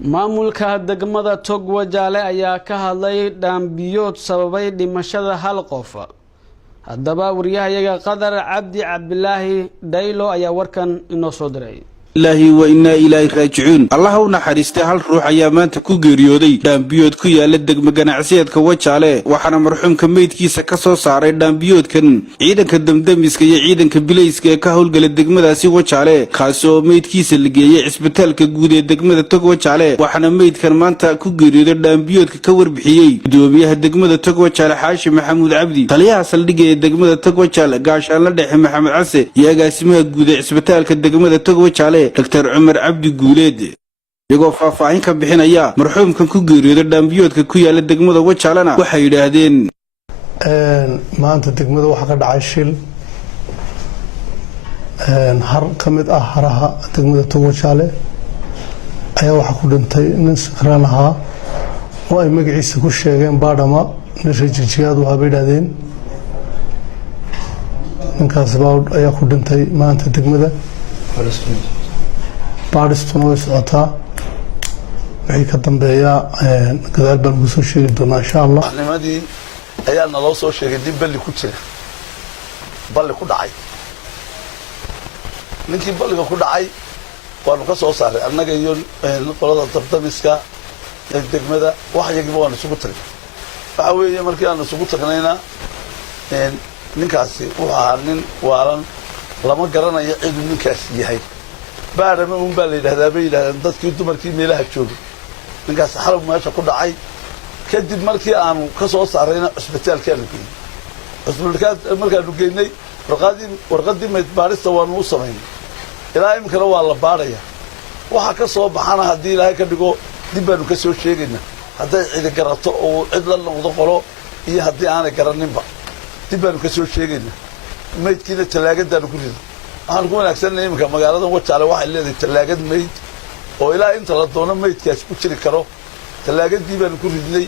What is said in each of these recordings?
maamulka degmada Togwa Jaale ayaa ka hadlay dambiyood sababay dhimashada hal qof. Haddaba wariyahayaga Qadar Cabdi Cabdilaahi Daylo ayaa warkan inoo soo diray. Ilaahi wa inna ilayhi raaji'uun. Allah u naxariistay hal ruux ayaa maanta ku geeriyooday dambiyood ku yaala degmada ganacsiyeedka Wajaale waxaana marxuumka meydkiisa ka soo saaray dambiyoodkan ciidanka damdamiska iyo ciidanka bilayska ee ka howlgala degmadaasi Wajaale kaas oo meydkiisa la geeyay isbitaalka guud ee degmada Togwa Jaale waxaana meydkan maanta ku geeriyooday dambiyoodka ka warbixiyay gudoomiyaha degmada Togwa Jaale Xaashi Maxamuud Cabdi taliyaha saldhigga ee degmada Togwa Jaale gaashaan la dhexe Maxamed Case iyo agaasimaha guud ee isbitaalka degmada Togwa Jaale Dr. Umar Abdi Guuleed iyagoo faahfaahin ka bixinaya marxuumkan ku geeriyooday dambiyoodka ku yaala degmada Wajaalana waxay yiraahdeen maanta degmada waxa ka dhacay shil har kamid ah haraha degmada Togwa Jaale ayaa waxa ku dhintay nin sakraan ahaa oo ay magaciisa ku sheegeen baadhama nin rajijiyaad waxa bay yiraahdeen ninkaas ayaa ku dhintay maanta degmada baadhistuna way socotaa wixii ka dambeeya gadaal baan ugu soo sheegi doonaa insha Allah nimadii ayaa naloo soo sheegay dib balli ku jira balli ku dhacay ninkii balliga ku dhacay waanu ka soo saaray annaga iyo qolada dabdamiska ee degmada wax yagiba waanu isugu tagnay waxa weeye markii aanu isugu tagnayna ninkaasi wuxuu ahaa nin waalan lama garanayo ciduu ninkaasi yahay baadhama baa la yiraahdaa bay yiraahdeen dadkii dumarkii meelaha joogay ninkaas xalab meesha ku dhacay kadib markii aanu ka soo saarayna isbitaalka la geeyay isbitaalka markaanu geynay warqadii meyd baarista waanu u sameeyay ilaa imkana waa la baaraya waxa ka soo baxana hadii Ilaahay ka dhigo dib baanu ka soo sheegayna haday cid garato oo cid la noqdo qolo iyo hadii aanay garaninba dib baanu ka soo sheegayna meydkiina talaagada ku rido waxaan ku wanaagsanay imka magaalada Wajaale waxay leedahay talaagad meyd oo ilaa inta la doono meydkaas ku jiri karo talaagadii baan ku ridnay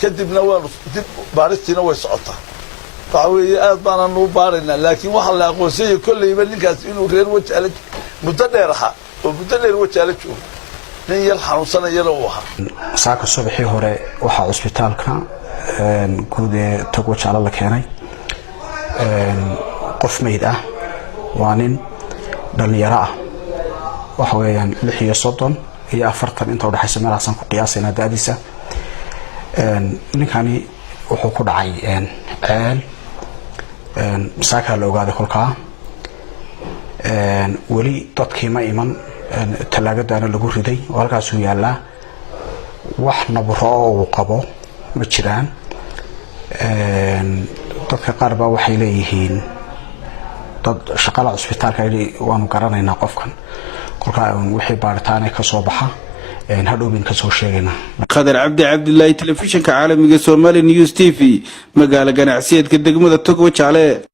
kadibna waa dib baaristiina way socotaa waxa weeye aad baan u baarayna laakiin waxa la aqoonsay kullayba ninkaas inuu reer Wajaale muddo dheer ahaa oo muddo dheer Wajaale joogo nin yar xanuunsanaya oo ahaa saaka subaxii hore waxa isbitaalka guud ee Togwa Jaale la keenay qof meyd ah waa nin dhalinyaro ah waxa weeyaan 36 iyo 40 inta u dhaxaysa meelahaas ku qiyaasayna daadiisa ninkani wuxuu ku dhacay saaka la ogaaday kolka wali dadkii ma iman talaagadana lagu riday oo halkaas uu yaala wax nabro oo qabo ma jiraan dadka qaar baa waxay leeyihiin dad shaqada isbitaalka waanu garanaynaa qofkan kolka wixii baaritaan ka soo baxa hadhowbin ka soo sheegayna Qadar Cabdi Cabdilaahi telefishinka caalamiga Somali News TV magaala ganacsiyeedka degmada Togwa Jaale.